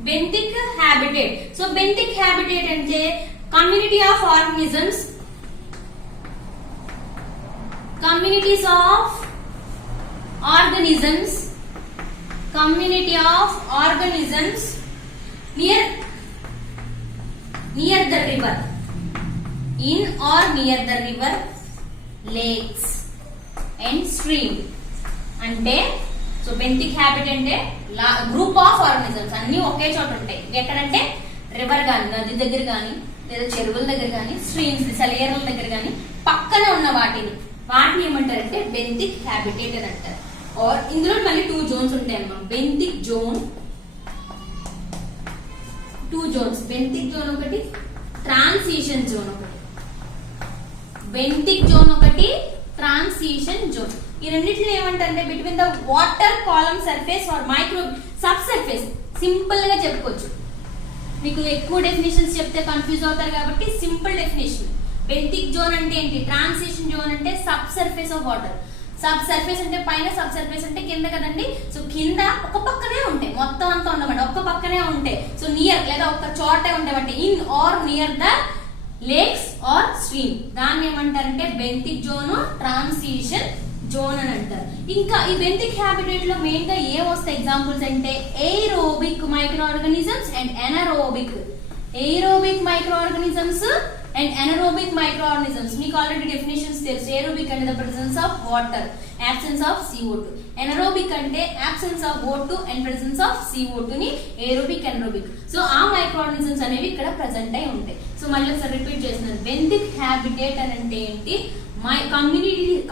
Benthic habitat. So benthic habitat ante community of organisms, communities of organisms, community of organisms near the river, in or near the river, lakes and stream. అంటే so బెంతిక్ habit అంటే group of organisms అన్ని ఒకే చోట ఉంటాయి. ఎక్కడంటే river గాని, నది దగ్గర గాని, లేదా చెరువుల దగ్గర గాని, స్ట్రీమ్స్ సెలయేరుల దగ్గర గాని పక్కన ఉన్న వాటిని ఏమంటారంటే బెంతిక్ హ్యాబిటేట్ అని అంటారు. ఆర్ ఇందులో మళ్ళీ 2 జోన్స్ ఉంటాయి అమ్మా. Benthic zone, 2 zones, benthic zone ఒకటి, ట్రాన్సిషన్ జోన్ ఒకటి. బెంతిక్ జోన్ ఒకటి, ట్రాన్సిషన్ జోన్. ఈ రెండింటిని ఏమంటారంటే between the water column surface or micro sub surface. Simple గా చెప్పుకోవచ్చు. మీకు ఎక్కువ డెఫినేషన్స్ చెప్తే కన్ఫ్యూజ్ అవుతారు కాబట్టి సింపుల్ డెఫినేషన్. బెంతిక్ జోన్ అంటే ఏంటి, ట్రాన్సిషన్ జోన్ అంటే sub surface of water. Sub surface అంటే పైన, సబ్ సర్ఫేస్ అంటే కింద కదండి. సో కింద ఒక పక్కనే ఉంటాయి, మొత్తం అంతా ఉండమండి ఒక పక్కనే ఉంటాయి. సో నియర్ లేదా ఒక చోటే ఉంటాయి, in or near the lakes or stream. దాన్ని ఏమంటారంటే బెంతిక్ జోన్, ట్రాన్సిషన్ జోన్ అని అంటారు. ఇంకా ఈ బెంతిక్ హ్యాబిటేట్ లో మెయిన్ గా ఏం వస్తాయి ఎగ్జాంపుల్స్ అంటే aerobic micro organisms and anaerobic. Aerobic micro organisms and anaerobic micro organisms మీకు ఆల్రెడీ డెఫినేషన్స్ తెలుసు. ఏరోబిక్ అంటే the presence of water, absence of CO2. Anaerobic అంటే absence of O2 and presence of CO2 ని aerobic, anaerobic. So ఆ micro organisms అనేవి ఇక్కడ present అయి ఉంటాయి. సో మళ్ళీ ఒకసారి రిపీట్ చేస్తున్నాను. బెంతిక్ హ్యాబిటేట్ అని అంటే ఏంటి,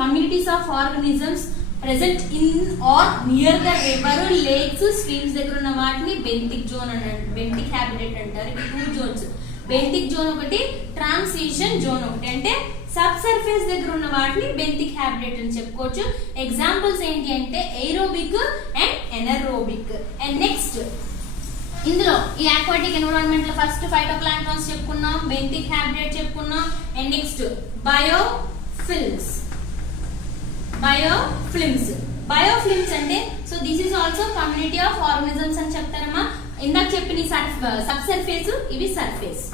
communities of organisms present in or near the river, lakes, streams దగ్గర ఉన్న వాటిని బెంతిక్ జోన్ అని, బెంతిక్ హ్యాబిటేట్ అంటారు. ఇవి 2 జోన్స్. బెంతిక్ జోన్ ఒకటి, ట్రాన్సిషన్ జోన్ ఒకటి. అంటే సబ్ సర్ఫేస్ దగ్గర ఉన్న వాటిని బెంతిక్ హ్యాబిటేట్ అని చెప్పుకోవచ్చు. ఎగ్జాంపుల్స్ ఏంటి అంటే aerobic and anaerobic. And next ఇందులో ఈ ఆక్వాటిక్ ఎన్విరాన్మెంట్ లో ఫస్ట్ ఫైటోప్లాంక్టన్స్ చెప్పుకున్నాం, బెంతిక్ హ్యాబిటేట్ చెప్పుకున్నాం. And next biofilms. బయోఫిల్మ్స్ అంటే so this is also community of organisms అని చెప్తారమ్మా. ఇందాక చెప్పిన సబ్ సర్ఫేస్, ఇవి సర్ఫేస్.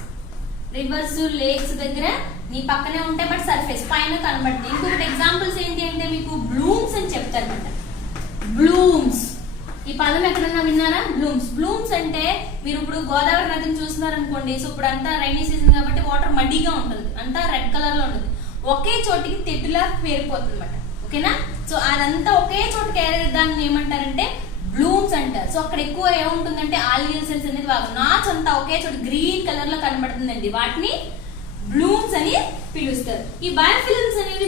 రివర్స్, లేక్స్ దగ్గర నీ పక్కనే ఉంటాయి బట్ సర్ఫేస్ పైన కనబడుతుంది. ఇంకొకటి ఎగ్జాంపుల్స్ ఏంటి అంటే మీకు బ్లూమ్స్ అని చెప్తారన్నమాట. బ్లూమ్స్ ఈ పదం ఎక్కడన్నా విన్నారా? బ్లూమ్స్ అంటే మీరు ఇప్పుడు గోదావరి నదిని చూస్తున్నారు అనుకోండి. సో ఇప్పుడు అంతా రైనీ సీజన్ కాబట్టి వాటర్ మడ్డీగా ఉంటుంది, అంతా రెడ్ కలర్ లో ఉంటుంది. ఒకే చోటికి తెట్టులా పేరిపోతుంది అనమాట. ఓకేనా? సో అదంతా ఒకే చోటుకి దాన్ని ఏమంటారంటే బ్లూమ్స్ అంటారు. సో అక్కడ ఎక్కువ ఏముంటుందంటే ఆల్వియల్ సెల్స్ అనేది నాచ్ అంతా ఒకే చోటు గ్రీన్ కలర్ లో కనబడుతుందండి. వాటిని బ్లూమ్స్ అని పిలుస్తారు. ఈ బయోఫిల్మ్స్ అనేవి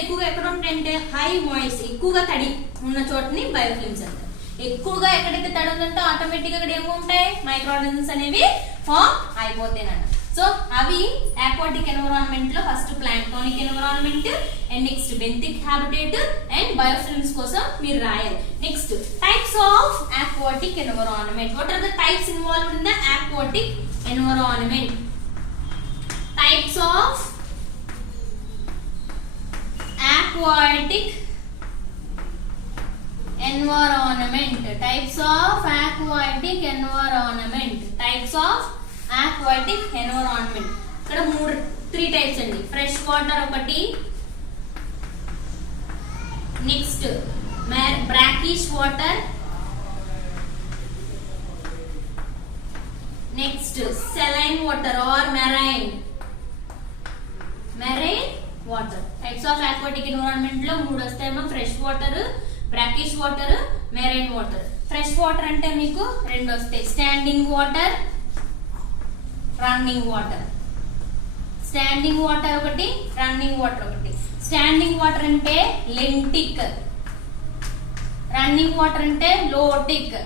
ఎక్కువగా ఎక్కడ ఉంటాయంటే హై మాయిస్ట్, ఎక్కువగా తడి ఉన్న చోటని బయోఫిల్మ్స్ అంటారు. ఎక్కువగా ఎక్కడైతే తడి ఉందంటే ఆటోమేటిక్ గా అక్కడ ఏమి ఉంటాయి, మైక్రో ఆర్గానిజమ్స్ అనేవి ఫామ్ అయిపోతాయన్నమాట. సో అవి ఆక్వాటిక్ ఎన్విరాన్మెంట్ లో first planktonic environment and next benthic habitat and biofilms కోసం మీరు రాయాలి. Next types of aquatic environment. What are the types involved in the aquatic environment? Types of aquatic environment. Types of aquatic environment. Types of aquatic environment. ఇక్కడ 3 types అండి. Fresh water ఒకటి, next brackish water, next saline water are marine water. Types of aquatic environment లో 3 వస్తాయేమో. Fresh water, brackish water, marine water. Fresh water అంటే మీకు 2 వస్తాయి, standing water, running water. Standing water ఒకటి, running water ఒకటి. Standing water అంటే lentic, running water అంటే lotic.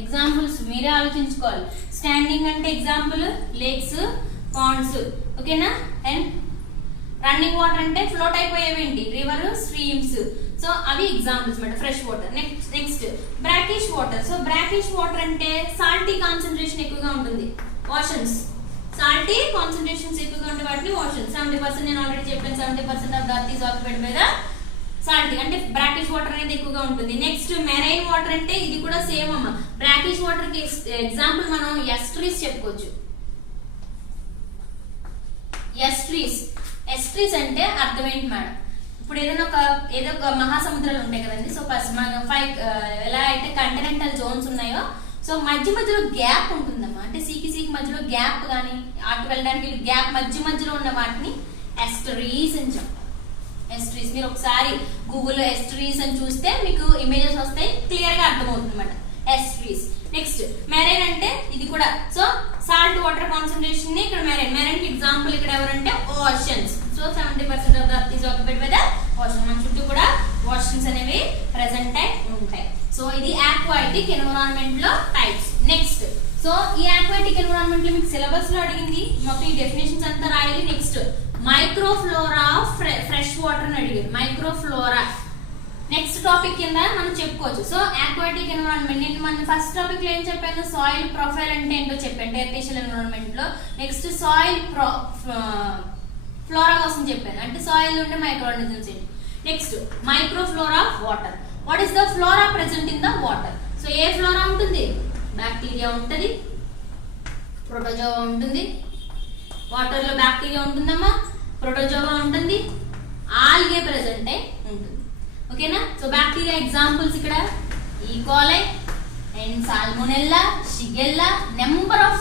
Examples మీరే ఆలోచించుకోవాలి. స్టాండింగ్ అంటే ఎగ్జాంపుల్ లేక్స్, పాండ్స్. ఓకేనా? అండ్ రన్నింగ్ వాటర్ అంటే ఫ్లోట్ అయిపోయేవేంటి, రివర్, స్ట్రీమ్స్. సో అవి ఎగ్జాంపుల్స్ మాట fresh water. Next brackish water. So brackish water అంటే సాల్టీ కాన్సన్ట్రేషన్ ఎక్కువగా ఉంటుంది. ఓషన్స్, సాల్టీ కాన్సన్ట్రేషన్స్ ఎక్కువగా ఉండే వాటిని ఓషన్స్. 70% నేను ఆల్రెడీ చెప్పాను, 70% of the earth is occupied by the salty అంటే బ్రాకిష్ వాటర్ అనేది ఎక్కువగా ఉంటుంది. నెక్స్ట్ మెరైన్ వాటర్ అంటే ఇది కూడా సేమ్ అమ్మ. బ్రాకిష్ వాటర్ కి ఎగ్జాంపుల్ మనం ఎస్ట్రీస్ చెప్పుకోవచ్చు. ఎస్ట్రీస్ అంటే అర్థం ఏంటి మేడం? ఇప్పుడు ఏదో ఒక మహాసముద్రాలు ఉంటాయి కదండి. సో ఫస్ట్ మన 5 ఎలా అయితే కంటినెంటల్ జోన్స్ ఉన్నాయో, సో మధ్యలో గ్యాప్ ఉంటుందమ్మా. అంటే సీకి మధ్యలో గ్యాప్ కానీ అటు వెళ్ళడానికి గ్యాప్ మధ్యలో ఉన్న వాటిని ఎస్టరీస్ అని చెప్తాం. ఎస్టరీస్ మీరు ఒకసారి గూగుల్లో ఎస్టరీస్ అని చూస్తే మీకు ఇమేజెస్ వస్తాయి, క్లియర్ గా అర్థమవుతుంది అన్నమాట. ఎస్టరీస్. నెక్స్ట్ మెరైన్ అంటే ఇది కూడా సో సాల్ట్ వాటర్ కాన్సన్ట్రేషన్ ని ఇక్కడ మెరైన్ కి ఎగ్జాంపుల్ ఇక్కడ ఎవరంటే oceans. So 70% of the earth is occupied by the ocean. మన చుట్టూ కూడా ఓషన్స్ అనేవి ప్రెసెంట్ అయి ఉంటాయి. సో ఇది ఆక్వాటిక్ ఎన్విరాన్మెంట్ లో టైప్స్. నెక్స్ట్ సో ఈ ఆక్వాటిక్ ఎన్విరాన్మెంట్ లో మీకు సిలబస్ లో అడిగింది మొత్తం ఈ డెఫినేషన్స్ అంతా రాయాలి. Next microflora of fresh water అని అడిగింది. మైక్రోఫ్లోరా నెక్స్ట్ టాపిక్ కింద మనం చెప్పుకోవచ్చు. సో ఆక్వాటిక్ ఎన్విరాన్మెంట్ నేను మన ఫస్ట్ టాపిక్ లో ఏం చెప్పాను? సాయిల్ ప్రొఫైల్ అంటే ఏంటో చెప్పాను టెర్రేషియల్ ఎన్విరాన్మెంట్ లో. నెక్స్ట్ సాయిల్ ఫ్లోరా కోసం చెప్పాను, అంటే సాయిల్ ఉండే మైక్రో ఆర్గానిజమ్స్ ఏంటి. Next microflora of water. What is the flora present in the water? So ఏ ఫ్లోరా ఉంటుంది? బ్యాక్టీరియా ఉంటుంది, ప్రోటోజోవా ఉంటుంది. వాటర్ లో బ్యాక్టీరియా ఉంటుందమ్మా, ప్రోటోజోవా ఉంటుంది, ఆల్గే ప్రెసెంట్ అయి ఉంటుంది. ఓకేనా? సో బ్యాక్టీరియా ఎగ్జాంపుల్స్ ఇక్కడ E coli and salmonella, shigella, number of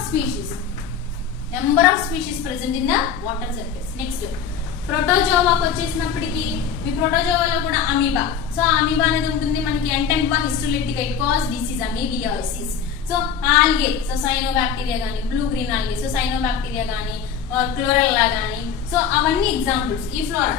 species present in the water surface. Next ప్రోటోజోవాకి వచ్చేసినప్పటికీ మీ ప్రోటోజోవాలో కూడా అమీబా. సో అమీబా అనేది ఉంటుంది మనకి. Entamoeba histolytica it cause disease amoebiasis. So algae so cyanobacteria గానీ, blue green algae so cyanobacteria గానీ, chlorella గానీ, సో అవన్నీ ఎగ్జాంపుల్స్ ఈ ఫ్లోరా.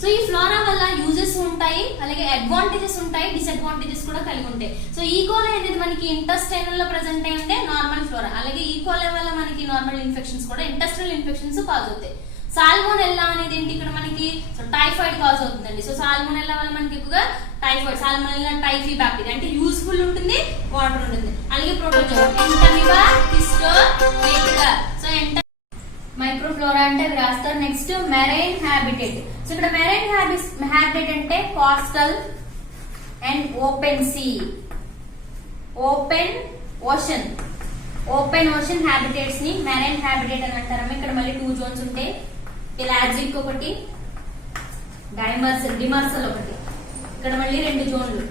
సో ఈ ఫ్లోరా వల్ల యూజెస్ ఉంటాయి, అలాగే అడ్వాంటేజెస్ ఉంటాయి, డిసడ్వాంటేజెస్ కూడా కలిగి ఉంటాయి. సో ఈకోలై అనేది మనకి ఇంటెస్టైనల్ లో ప్రెసెంట్ అయి ఉంటే నార్మల్ ఫ్లోరా. అలాగే ఈకోలై వల్ల మనకి నార్మల్ ఇన్ఫెక్షన్స్ కూడా ఇంటెస్టైనల్ ఇన్ఫెక్షన్స్ కాజ్ అవుతాయి. సాల్మోనెల్లా అనేది ఏంటి ఇక్కడ మనకి? సో టైఫాయిడ్ కాజ్ అవుతుందండి. సో సాల్మోనెల్లా వల్ల మనకి ఎక్కువగా టైఫాయిడ్, సాల్మోనెల్లా టైఫీ బ్యాక్టీరియా అంటే యూస్ఫుల్ ఉంటుంది, వాటర్ ఉంటుంది. అలాగే protozoa, Entamoeba, histolytica. So microflora అంటే అవి రాస్తారు. Next marine habitat. సో ఇక్కడ మెరైన్ హ్యాబిటేట్ అంటే coastal and open see, open ocean habitats ని మెరైన్ హ్యాబిటేట్ అని అంటారమ్మా. ఇక్కడ మళ్ళీ 2 జోన్స్ ఉంటాయి. పెలాజిక్ ఒకటి, డిమర్సల్ ఒకటి. ఇక్కడ మళ్ళీ 2 జోన్లు,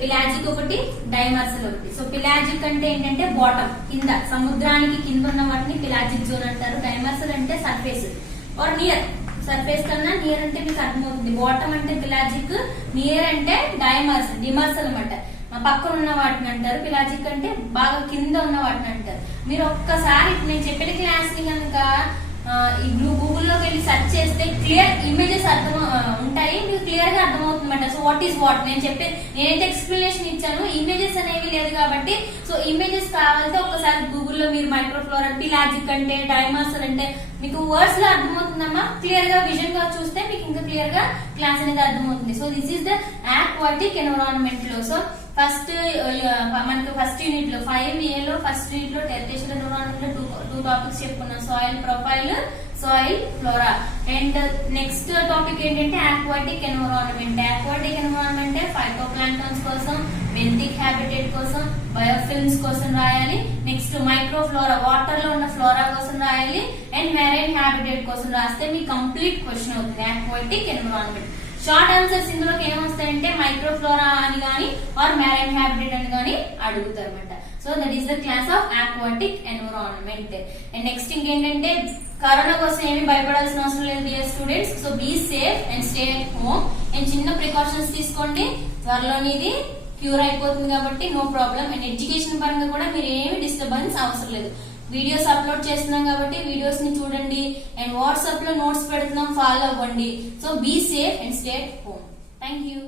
పిలాజిక్ ఒకటి, డైమర్సల్ ఒకటి. సో పిలాజిక్ అంటే ఏంటంటే బాటమ్ కింద, సముద్రానికి కింద ఉన్న వాటిని పిలాజిక్ జోన్ అంటారు. డైమర్సల్ అంటే సర్ఫేస్ ఆర్ నియర్, సర్ఫేస్ కన్నా నియర్ అంటే మీకు అర్థమవుతుంది. బాటమ్ అంటే పిలాజిక్, నియర్ అంటే డిమర్సల్ అన్నమాట. మా పక్కన ఉన్న వాటిని అంటారు. పిలాజిక్ అంటే బాగా కింద ఉన్న వాటిని అంటారు. మీరు ఒక్కసారి నేను చెప్పిన క్లాస్ ని కనుక ఈ గూగుల్లోకి వెళ్ళి సెర్చ్ చేస్తే క్లియర్ ఇమేజెస్ ఉంటాయి, మీకు క్లియర్ గా అర్థమవుతుందన్నమాట. సో వాట్ ఈస్ వాట్ నేనైతే ఎక్స్ప్లెనేషన్ ఇచ్చాను, ఇమేజెస్ అనేవి లేదు కాబట్టి. సో ఇమేజెస్ కావాలంటే ఒకసారి గూగుల్లో మీరు మైక్రోఫ్లోరా, పిలాజిక్ అంటే, డైమర్సల్ అంటే మీకు వర్డ్స్ లో అర్థమవుతుందమ్మా. క్లియర్ గా విజన్ గా చూస్తే మీకు ఇంకా క్లియర్ గా క్లాస్ అనేది అర్థమవుతుంది. So this is the aquatic environment లో. సో మనకి ఫస్ట్ యూనిట్ లో 5A లో ఫస్ట్ యూనిట్ లో టెర్రేషియల్ ఎన్విరాన్మెంట్ లో 2 టాపిక్స్ చెప్పుకున్నాం. Soil profile, soil flora. And next topic ఏంటంటే aquatic environment. Aquatic environment phytoplanktons కోసం, బెంథిక్ హ్యాబిటేట్ కోసం, బయోఫిల్మ్స్ కోసం రాయాలి. నెక్స్ట్ మైక్రోఫ్లోరా, వాటర్ లో ఉన్న ఫ్లోరా కోసం రాయాలి. అండ్ మెరైన్ హ్యాబిటేట్ కోసం రాస్తే మీ కంప్లీట్ క్వశ్చన్ అవుతుంది ఆక్వాటిక్ ఎన్విరాన్మెంట్. షార్ట్ ఆన్సర్స్ ఇందులోకి ఏమొస్తాయంటే మైక్రోఫ్లోరా అని గానీ ఆర్ మెరైన్ హ్యాబిటేట్ అని గానీ అడుగుతారు అనమాట. So that is the class of aquatic environment. And next ఇంకేంటంటే కరోనా కోసం ఏమి భయపడాల్సిన అవసరం లేదు dear students. So be safe and stay at home. And చిన్న ప్రికాషన్స్ తీసుకోండి, త్వరలోని ఇది క్యూర్ అయిపోతుంది కాబట్టి నో ప్రాబ్లం. అండ్ ఎడ్యుకేషన్ పరంగా కూడా మీరు ఏమి డిస్టర్బెన్స్ అవసరం లేదు. వీడియోస్ అప్లోడ్ చేస్తున్నాం కాబట్టి వీడియోస్ ని చూడండి. అండ్ వాట్సాప్ లో నోట్స్ పెడుతున్నాం, ఫాలో అవ్వండి. So be safe and stay at home. Thank you.